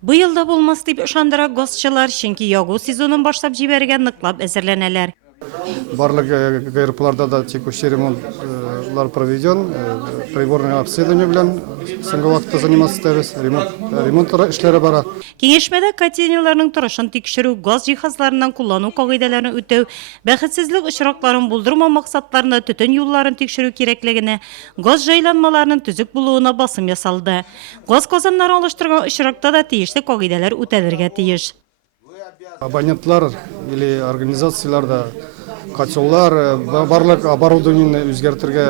Бу елда булмас дип ышандыра газчылар, чөнки ягу сезонын башлап җибәргән ныклап әзерләнәләр. Барлык ГРПларда да текущий ремонтлар проведен. Приборное обследование белән соңгы вакытта заниматься итәбез. Ремонт эшләре бара. Киңәшмәдә котельнияларның торышын тикшерү, газ җиһазларынан куллану кагыйдәләрен үтәү, бәхетсезлек очракларын булдырмау максатларында төтен юлларын тикшерү кирәклегенә, газ җайланмаларының төзек булуына басым ясалды. Газ казаннары алыштырган очракта да тиешле кагыйдәләр үтәлергә тиеш. Абонентлар или организацияларда котеллар, барлык оборудованиене үзгәртергә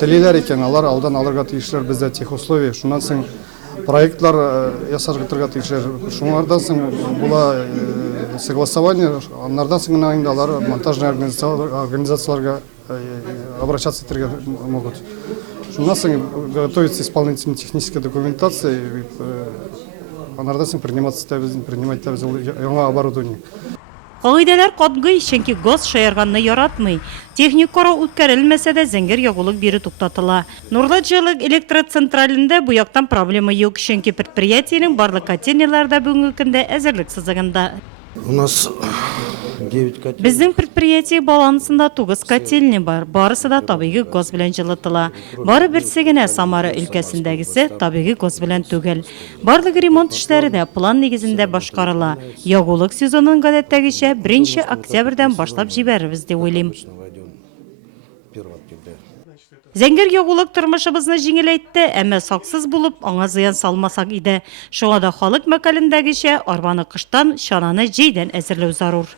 телиләр икән, алар алдан алырга тиешләр бездә тех условия. Шуннан соң проектлар ясарга тиешләр. Шуңардан соң була согласование, аннардан соң гына инде алар монтажный организацияларга обращаться итәргә могут. Шуннан соң готовится исполнительная техническая документация, аннардан соң принимать яңа оборудование. Кагыйдәләр катгый, чөнки газ шаярганны яратмый. Техник карау үткәрелмәсә дә зәңгәр ягулык бирү туктатыла. Нурлатгаз электроцентралендә бу яктан проблема юк, чөнки предприятиенең барлык котельнияларда бүгенге көндә әзерлек сызыгында. У нас 9 котель. Безнең предприятие балансында 9 котельня бар. Барысы да табигый газ белән җылытыла. Бары берсе генә Самара өлкәсендәгесе табигый газ белән түгел. Барлык ремонт эшләре дә план нигезендә башкарыла. Ягулык сезонын гадәттәгечә 1 октябрьдән башлап җибәрербез дип уйлыйм. Зәңгәр ягулык тормышыбызны җиңеләйтте, әмма саксыз булып, аңа зыян салмасак иде. Шуңа да халык мәкалендәгечә арбаны кыштан, чананы җәйдән әзерләү зарур.